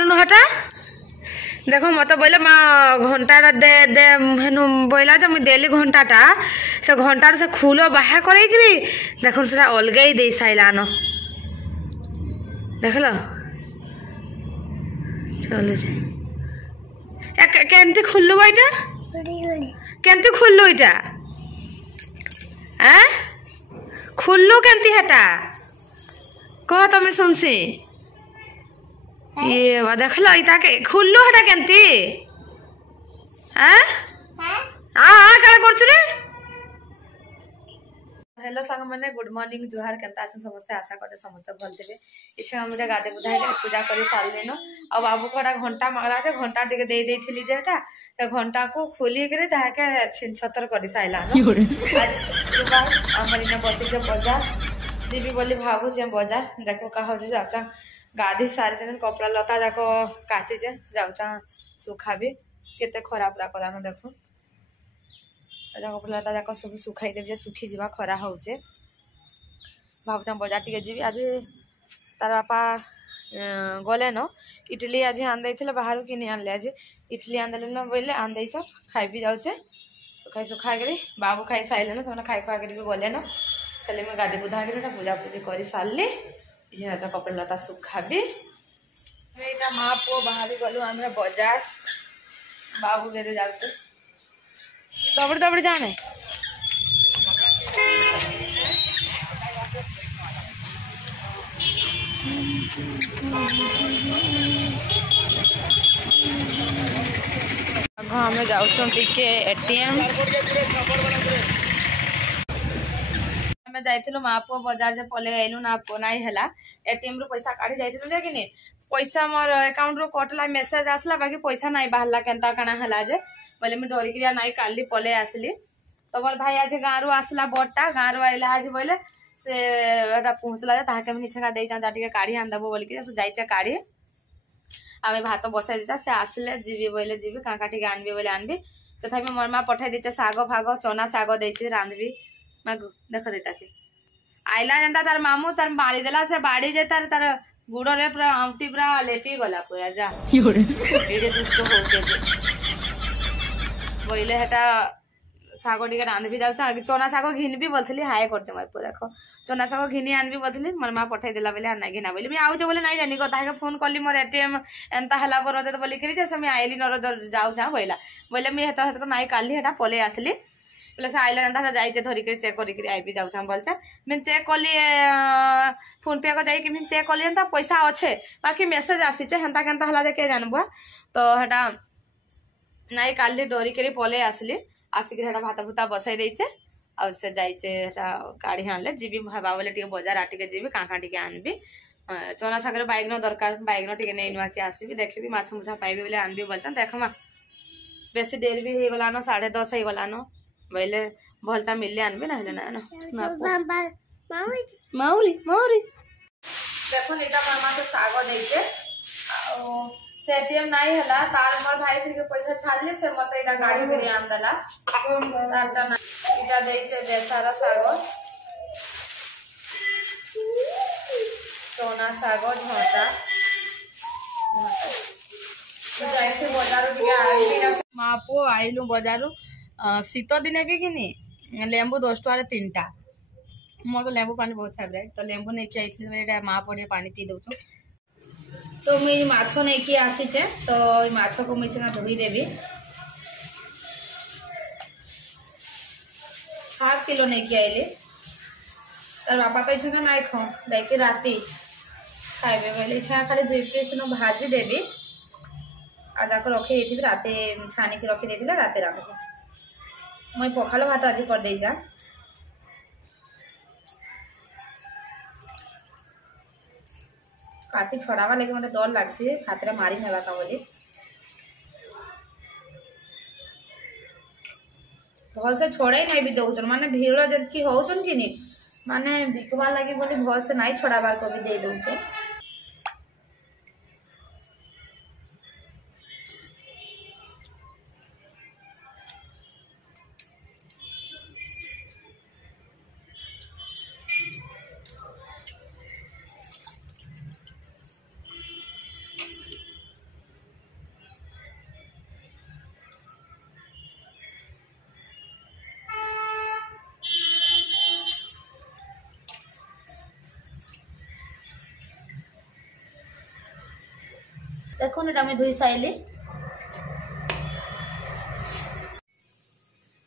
कलु हटा देखो मत बोले माँ घंटा दे दे हेनु बोला जो मुझे देली घंटाटा से घंटार से खुलो बाहर करे देखो से अलग ही दे साइलान देख लो चलो केमती खुल्लु इटा केमती खुल्लु इटा खुल्लु केमती हेटा कह तुम सुनसी ये बा देख लो इटा के खुल्लु हटा केमती कड़ा करछु रे हेलो संग माने गुड मॉर्निंग जुहार केनता आछन समस्त आशा करते समस्त भल देबे इसे हम गादे बुधाई पूजा करी सारलेनो अब बाबू कोडा घंटा मागला जे घंटा टिके दे देथिली जेटा त घंटा को खोली करे ताके छिन छतर करी साइला आज सुबह हमर इने बसी के बाजार जीबी बोली भाबू से बाजार देखो का हो जे जाचा गाधी सारे जन कपड़ा लता जाको काची जे जाउचा सुखाबी केते खराब रा कलानो देखो जा कपड़ा लता जाको सब सुखाई देबे सुखी जीवा खरा होचे भाबचा बाजार टिके जीबी आज तार बापा गले न इडली आज आन दैथिले बाहर कि नहीं आनले आज इडली आन देले न बोले आन दैछ खाइ भी जाउचे सुखाई सुखा गरी बाबू खाई साइले न सना खाई खा गरी भी गले न खाली मैं गादी बुधा गरी पूजा पूजी करी सारली इजे जा कपड़ा लता सुखाबी एटा माँ पो बाहर गलु हमरा बाजार बाबू बेरे जाउचे दबड़ दबड़ जाने हमें जाऊँ टिके एटीएम हमें जाइथिलु माँ पुओ बाजार जे पले आइलु ना पो नाई हला एटीएम रो पैसा काढी जाइथिलु जे कि पैसा मोर अकाउंट रो कटला मेसेज आसला बाकी पैसा नाई बाहरला केनता काना हला जे बोले मैं डरी क्रिया नाई काली पले आसली तो बोल भाई आज गाँव रू आसला बटटा गाँव रू आइला आज बोले से एटा पहुँचला जे ताके मैं निछका देई जा टिके काढी आन दबो बोल के से जाइचा काढी आमे भात बसाई देता से आसले जीवी बोले जीवी काका टिके आनबी बोले आनबी तथापि मोर माँ पठाई देचे साग फाग चना साग देचे रांधबी मैं देख देता के आइला जनता तार मामू तार बाड़ी देला से बाड़ी जे तार गुड़ रे पूरा आमटी पूरा लेपी गला पूरा जा एडे दुष्ट होचे बोले हेटा साग टिके रांधबी जाउचा चना साग घिनबी बोलथली हाय करते मार पो देखो चना साग घिनी आनबी बोलथली मोर माँ पठाई देला बोले ना घिना बोले मैं आउचे बोले नहीं जानी कथा के फोन करली मोर एटीएम एंता हला पर रजत बोली करी जे से मैं आइली न रज जाउचा बोला बोले मैं हेता हेता नाई काली हेटा पले आसली बोले से आइला एंता जाइचे धरी के चेक करी आइबी जाउचा बोलचा मैं चेक करली फोन पे को जाई कि मैं चेक करली एंता पैसा अच्छे बाकी मेसेज आसीचे हेंता केंता हला जे के जानबो तो हेटा नाई काली डरी के पले आसली आसिक हेटा भात भूता बसाई देइचे आ से जाइचे हेटा काढ़ी आनले जीबी भाबा बोले टिके बाजार आटिके जीबी काका टिके आनबी चना सागर बैगन दरकार बैगन टिके नै नुआ के आसीबी देखबी माछ मुछा पाइबी बोले आनबी बोलछन देखमा बेसी देर भी हे गलानो 10:30 हे गलानो बोले भलता मिलले आनबी ना हेले ना माउरी माउरी देखो नेटा मामा के साग देइचे आ से एटीएम नहीं हला तार मोर भाई फिर के पैसा छाड़ले से मत एटा गाड़ी फिर आन दला तारटा ना इटा देइचे बेसारा साग सोना साग ढोटा जाइसे बाजार टिके आइली माँ पो आइलु बाजार शीत दिने भी किनी लेंबू 10 टका 3टा मोर तो लेंबू पानी बहुत फेवरेट तो लेंबू नहीं कि आइथि माँ पड़े पानी पी दउछु तो मुझे माछ नहीं कि आसीचे तो माछ को मुझे धोई देवी 1/2 किलो नहीं कि आइले तार बापा कही ना नाई खाऊ जाकि राति खाइबे बोले खाली 2 पीस न भाजी देवी आ जाको रखी देथि राते छानी के रखी देथिले राते रांधबो मुई पखाल भात आज कर देई जा काटी छड़ावा लगे मत डर लगसी हाथ रे मारी नेबा का बोली भल से छोड़े नहीं भी दउचन माने भीड़ जतकी होचन कि नहीं माने बिकवा लगी बोली भल से नहीं छोड़ाबार को भी दे दउचन देखो ना मैं धोई साइली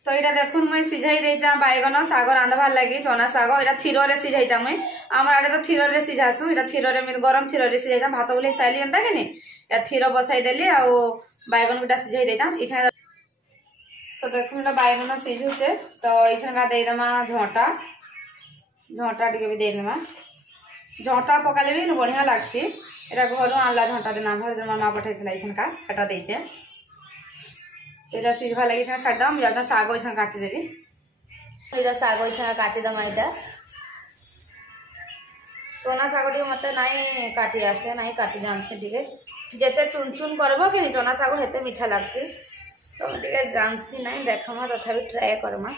तो यहाँ देखो मुझे सिझाई देचा बैगन साग रांधबार लगी चना साग यहाँ थीर में सिझाईचा मुई आम आड़े तो थीर में सिझासु यहाँ थीर में गरम थीर में सिझाईचा भात बोले साइली एंता कि नहीं थीर बसईदेली आ बैगन गुटा सिझाई देता इच्छा तो देखो यहाँ बैगन सिझुचे तो इच्छा देदेमा झटा झटा टे भी देदेमा झटा पकाले भी बढ़िया लगसी यहाँ घर आनला झटा देना घर मामा पठाई इछनका हेटा देचे तो सिझा लगे छाड़दम या साग इछा काटिदेवी तो साग इछा काटिदम यहाँ चना साग टी मत नाई काटी आसे नाई काटी जानसी टे जिते चुन चुन करब कि चना साग हेते मीठा लगसी तो टे जानसी नाई देखमा तथा ट्राए करमा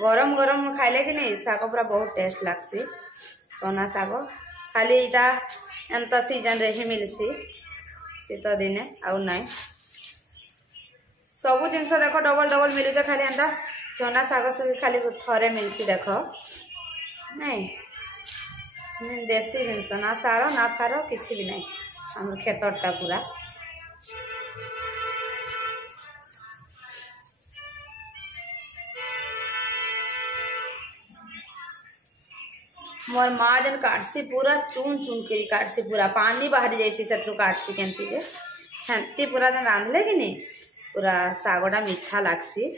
गरम गरम खाइले कि नहीं साग पूरा बहुत टेस्ट लगसी चना साग खाली यहाँ एंता सीजन रे ही मिलसी शीत दिने आउ नाई सबू जिनस देख डबल डबल मिलुचे खाली एंता चना साग से खाली थरे मिलसी देख नहीं देसी जिनस ना सार ना फार किसी भी नहीं आम खेतरटा पूरा मोर माँ जन काटसी पूरा चुन चुन कर काटसी पूरा पानी बाहरी जाइसी से काटसी केमती जे हेंती पूरा जन रांधले कि नहीं पूरा सागटा मीठा लागसी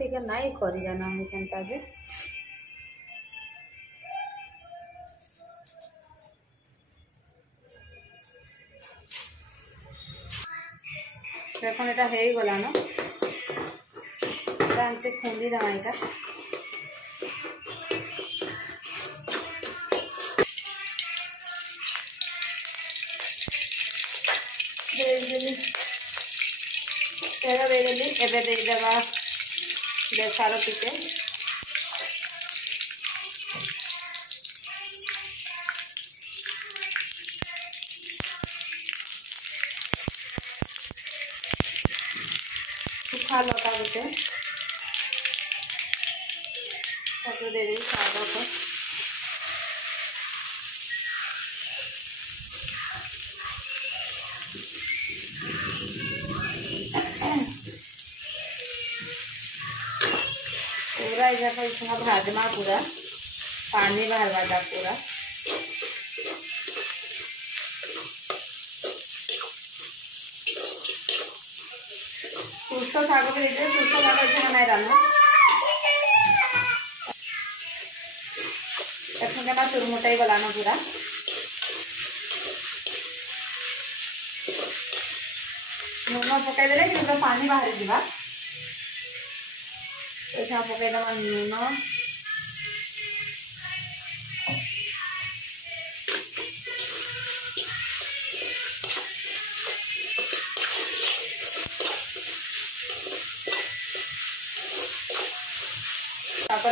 टे नाई करी जाना हमें केनता जे देखो यहाँ हो गलान खुंदी दमा यहाँ तेल देदेली एबे देदेबा बेसार टिके सुखा लता गोटे दे देवी साग को पूरा इतना भाजमा पूरा पानी बाहर पूरा सुस्थ साग भी देखिए सुस्थ साग इतना नहीं रान्ना देखो चुरमुटाई गलान पूरा लुण पकईदे कि पानी बाहरी जावा यहाँ पकईदमा लुण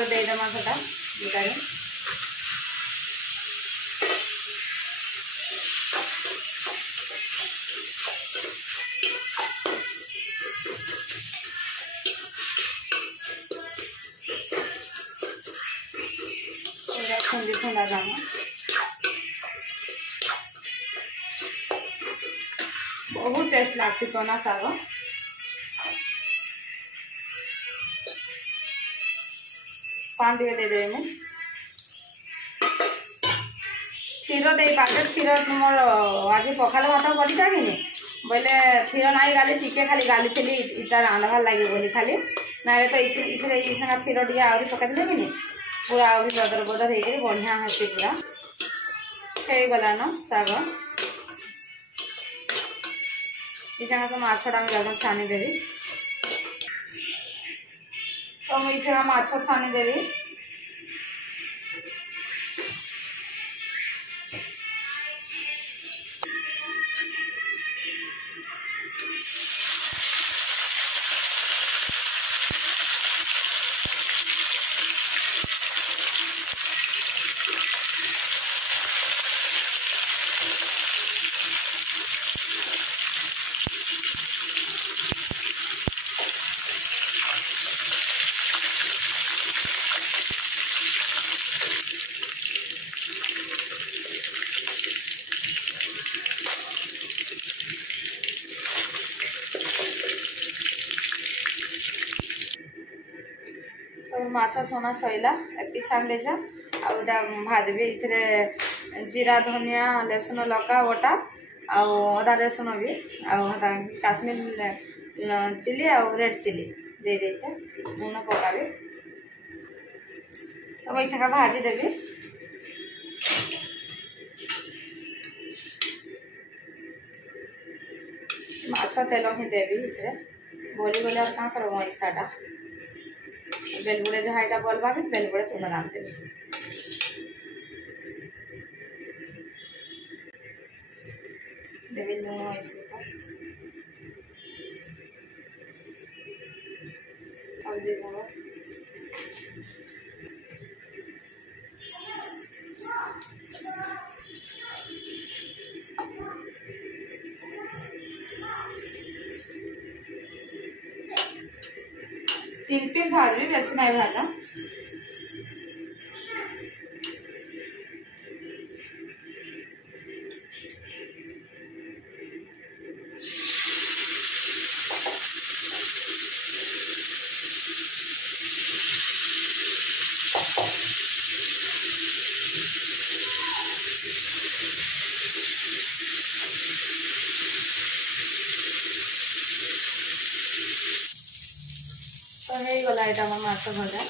देदेमा सेटा दुटारे खुंदी खुंदा जाना बहुत टेस्ट लगती चना साग पानी दे देवे मैं क्षीर दे पाके क्षीर तुम आज पखाल भात कर बोले क्षीर नाई गाली टिके खाली गाली थी इटा रांधबार लगे बोली खाली ना तो इथे क्षीर टे आहरी पकड़े कि पूरा आहरी बदर बदर हो बढ़िया हसी पूरा हो गलान शाग ये सब माछटा मुझे छानीदेवी तो मुझे माछ छानीदेवी माछ सोना सैला एति छान देजा आउटा भाजबी इथरे जीरा धनिया लहसुन लका बटा आउ अदा रसुन भी आउ काश्मीर चिली आउ रेड चिली दे देचे लून पकाबी तो वही छका भाजी देबी माछ तेल ही देबी इथरे बोली बोले और कहाँ करो ऐसाटा बेलबुड़े जहाँ यहाँ बोलबा बेलबुड़े तुम रांधे देवी लूण हल्दी गुण 3 पीस भाजबी बेसी नहीं भाजा तो है गला এটা আমার মাছ ভাজা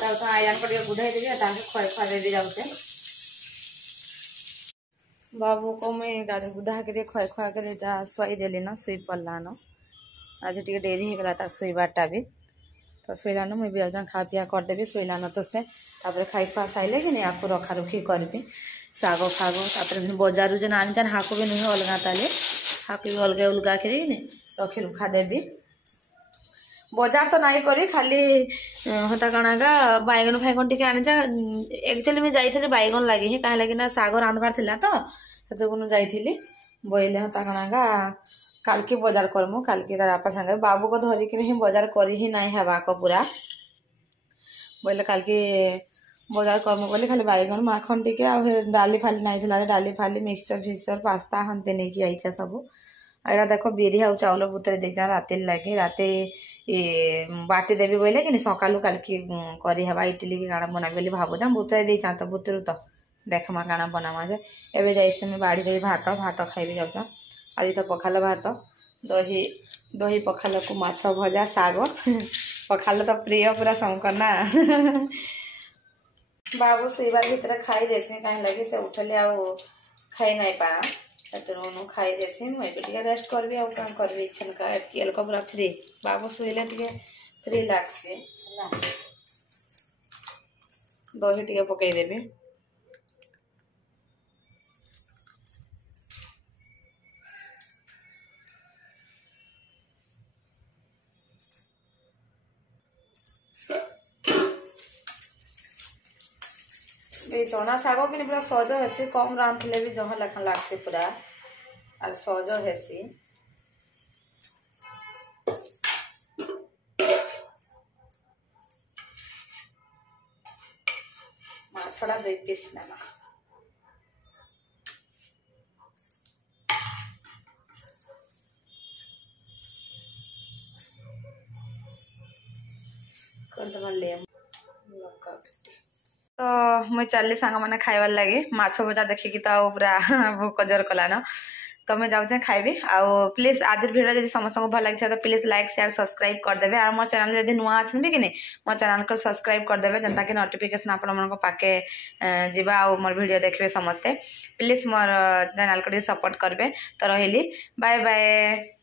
তারপর আয়রন করে গুড়াই দেবি আর তাকে খয় খয় দিয়ে যাচ্ছে बाबू को मैं गाधे गुधा के खय खय कर शुई देली ना शुई पड़लान आज टे डेरी हो गला तार शुईबारटा भी तो शुईलान मुझे भी आज खा पिया करदेवी शुईलान तो से खाई खुआ सारे कि नहीं आपको रखा रुखी करी शाग फाग बजार जो आनी जान हाक भी नुहे अलग ताले हाक भी अलग उलगा कर रखी रुखा देवी बजार तो नाई करी खाली हता कणागा बैगन फैगन टी आनी जा एक्चुअली मैं जाइए बैगन लगे ही कहीं लगे ना साग रांधबार थिला तो से जाइली बोले हता कणागा काल की बजार करमु काल की तार बापा संगे बाबू को धरिक ही बजार करी ही नहीं हेबा को पूरा बोले काल की बजार करमु बोले खाली बैगन माखन टी डाली फाली नहीं डाली फाली मिक्सचर फिक्सचर पास्ता हंते नहीं कि आईचा सब एटा देख बिरी आउ चाउल बुतरे दे राति लगे राति बाटी देवी बोले कि सकालू काल की करी हेबा इडली की काଣା बना बोली भावुचा बुतरे दे तो बुतरू तो देखमा काଣା बनामा जे एबे जाइसे मैं बाड़ी देवी भात भात खाइबी जाऊँ आज तो पखाल भात दही दही पखाल को माछ भजा साग पखाल तो प्रिय पूरा शंकर ना बाबू शुईबार भितर खाई देसी कहीं लगे से उठले आउ खाई नहीं पारा तो खाई देसी मुझे रेस्ट करबी आउ कौन करबी इच्छा का एल को पूरा फ्री बाबू शुईले टे फ्री लगसी दही टे पकईदेवी चना शाग कि पूरा सज हेसी कम रांधले भी जहाँ लेखा लगसी पूरा और सज हेसी माछड़ा 2 पीस नेमा तो मुझे चली सांग मैंने खाइबार लगे माछ भजा देखिकी तो पूरा भोक जोर कलान तो मैं जाऊँ खाइबी आउ प्लीज आज वीडियो जब समस्त को भल लगी तो प्लीज लाइक शेयर सब्सक्राइब करदेवे और मो चैनल जब नुआ अच्छे भी कि नहीं मो चैनल को सब्सक्राइब करदेवे जनता कि नोटिफिकेशन आपण मन पाके जीवा आ मोर वीडियो देखिए समस्ते प्लीज मोर चैनल को सपोर्ट करबे तो रही बाय बाय।